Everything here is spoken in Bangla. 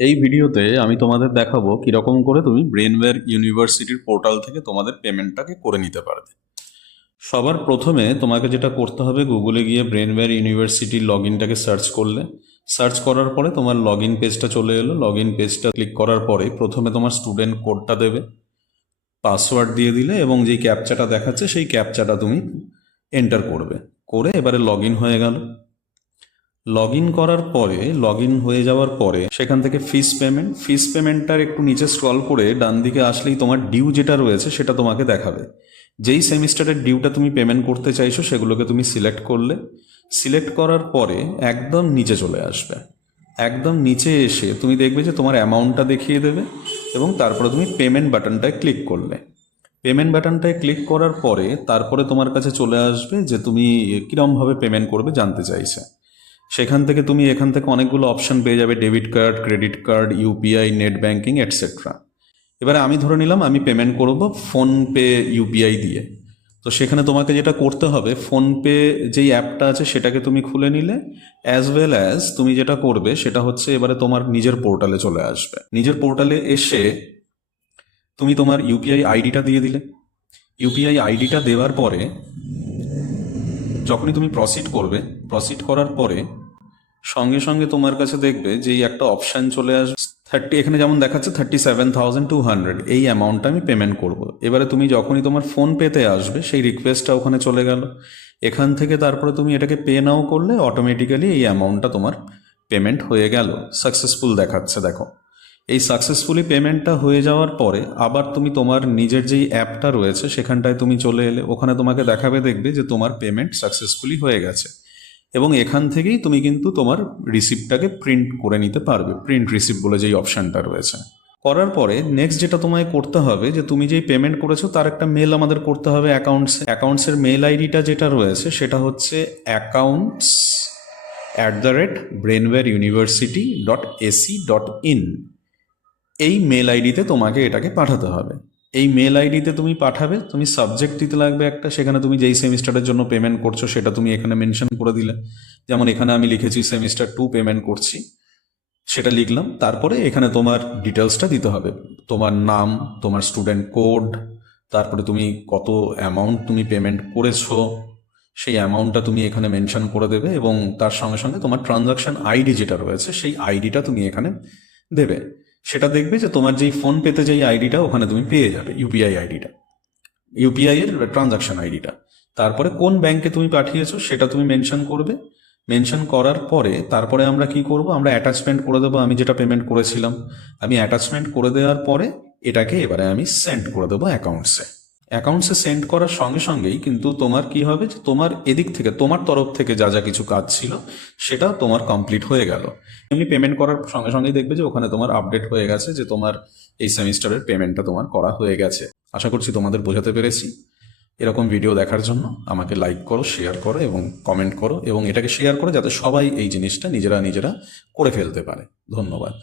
এই ভিডিওতে আমি তোমাদের দেখাবো কিরকম করে তুমি ব্রেনওয়্যার ইউনিভার্সিটির পোর্টাল থেকে তোমাদের পেমেন্টটাকে করে নিতে পারবে। সবার প্রথমে তোমাকে যেটা করতে হবে, গুগলে গিয়ে ব্রেনওয়্যার ইউনিভার্সিটির লগ ইনটাকে সার্চ করলে, সার্চ করার পরে তোমার লগ ইন পেজটা চলে এলো। লগ ইন পেজটা ক্লিক করার পরে প্রথমে তোমার স্টুডেন্ট কোডটা দেবে, পাসওয়ার্ড দিয়ে দিলে এবং যেই ক্যাপচাটা দেখাচ্ছে সেই ক্যাপচাটা তুমি এন্টার করবে, করে এবারে লগ ইন হয়ে গেল। লগ ইন করার পরে, লগ ইন হয়ে যাওয়ার পরে সেখান থেকে ফিস পেমেন্টটার একটু নিচে স্ক্রল করে ডান দিকে আসলেই তোমার ডিউ যেটা রয়েছে সেটা তোমাকে দেখাবে। যেই সেমিস্টারের ডিউটা তুমি পেমেন্ট করতে চাইছো সেগুলোকে তুমি সিলেক্ট করলে, সিলেক্ট করার পরে একদম নিচে চলে আসবে। একদম নিচে এসে তুমি দেখবে যে তোমার অ্যামাউন্টটা দেখিয়ে দেবে এবং তারপরে তুমি পেমেন্ট বাটনটায় ক্লিক করলে। পেমেন্ট বাটনটায় ক্লিক করার পরে তারপরে তোমার কাছে চলে আসবে যে তুমি কীরমভাবে পেমেন্ট করবে জানতে চাইছে। সেখান থেকে তুমি এখান থেকে অনেকগুলো অপশন পেয়ে যাবে, debit card, credit card, UPI, net banking, etcetera. এবারে আমি ধরে নিলাম আমি পেমেন্ট করব ফোনপে ইউপিআই দিয়ে। তো সেখানে তোমাকে যেটা করতে হবে, ফোনপে যেই অ্যাপটা আছে সেটাকে তুমি খুলে নিলে, অ্যাজ ওয়েল অ্যাজ তুমি যেটা করবে সেটা হচ্ছে এবারে তোমার নিজের পোর্টালে চলে আসবে। নিজের পোর্টালে এসে তুমি তোমার ইউপিআই আইডিটা দিয়ে দিলে। ইউপিআই আইডিটা দেওয়ার পরে যখনই তুমি প্রসিড করবে, প্রসিড করার পরে সঙ্গে সঙ্গে তোমার কাছে দেখবে যে এই একটা অপশান চলে আসবে 30, এখানে যেমন দেখাচ্ছে 37,200, এই অ্যামাউন্টটা আমি পেমেন্ট করব। এবারে তুমি যখনই তোমার ফোন পেতে আসবে সেই রিকোয়েস্টটা ওখানে চলে গেল। এখান থেকে তারপরে তুমি এটাকে পে নাও করলে অটোমেটিক্যালি এই অ্যামাউন্টটা তোমার পেমেন্ট হয়ে গেল, সাকসেসফুল দেখাচ্ছে। দেখো, এই সাকসেসফুলি পেমেন্টটা হয়ে যাওয়ার পরে আবার তুমি তোমার নিজের যেই অ্যাপটা রয়েছে সেখানটায় তুমি চলে এলে, ওখানে তোমাকে দেখাবে, দেখবে যে তোমার পেমেন্ট সাকসেসফুলি হয়ে গেছে এবং এখান থেকেই তুমি কিন্তু তোমার রিসিপ্টটাকে প্রিন্ট করে নিতে পারবে। প্রিন্ট রিসিপ্ট বলে যেই অপশানটা রয়েছে, করার পরে নেক্সট যেটা তোমায় করতে হবে যে তুমি যেই পেমেন্ট করেছো তার একটা মেল আমাদের করতে হবে অ্যাকাউন্টসের মেল আইডিটা যেটা রয়েছে সেটা হচ্ছে accounts@brainwareuniversity.ac.in। এই মেল আইডিতে তোমাকে এটাকে পাঠাতে হবে। এই মেল আইডিতে তুমি পাঠাবে, তুমি সাবজেক্ট দিতে লাগবে একটা, সেখানে তুমি যেই সেমিস্টারের জন্য পেমেন্ট করছো সেটা তুমি এখানে মেনশন করে দিলে। যেমন এখানে আমি লিখেছি সেমিস্টার 2 পেমেন্ট করছি, সেটা লিখলাম। তারপরে এখানে তোমার ডিটেলসটা দিতে হবে, তোমার নাম, তোমার স্টুডেন্ট কোড, তারপরে তুমি কত অ্যামাউন্ট তুমি পেমেন্ট করেছো সেই অ্যামাউন্টটা তুমি এখানে মেনশন করে দেবে এবং তার সঙ্গে সঙ্গে তোমার ট্রানজাকশন আইডি যেটা রয়েছে সেই আইডিটা তুমি এখানে দেবে। সেটা দেখবে যে তোমার যেই ফোন পেতে যেই আইডিটা ওখানে তুমি পেয়ে যাবে, ইউপিআই আইডিটা, ইউপিআই এর ট্রানজাকশন আইডিটা। তারপরে কোন ব্যাংকে তুমি পাঠিয়েছো সেটা তুমি মেনশন করবে। মেনশন করার পরে তারপরে আমরা কি করব, আমরা অ্যাটাচমেন্ট করে দেবো। আমি যেটা পেমেন্ট করেছিলাম আমি অ্যাটাচমেন্ট করে দেওয়ার পরে এটাকে এবারে আমি সেন্ড করে দেবো অ্যাকাউন্টসে সেন্ড করার সঙ্গে সঙ্গেই কিন্তু তোমার কি হবে, যে তোমার এদিক থেকে তোমার তরফ থেকে যা যা কিছু কাজ ছিল সেটা তোমার কমপ্লিট হয়ে গেল। এমনি পেমেন্ট করার সঙ্গে সঙ্গেই দেখবে যে ওখানে তোমার আপডেট হয়ে গেছে যে তোমার এই সেমিস্টারের পেমেন্টটা তোমার করা হয়ে গেছে। আশা করছি তোমাদের বোঝাতে পেরেছি। এরকম ভিডিও দেখার জন্য আমাকে লাইক করো, শেয়ার করো এবং কমেন্ট করো এবং এটাকে শেয়ার করো যাতে সবাই এই জিনিসটা নিজেরা নিজেরা করে ফেলতে পারে। ধন্যবাদ।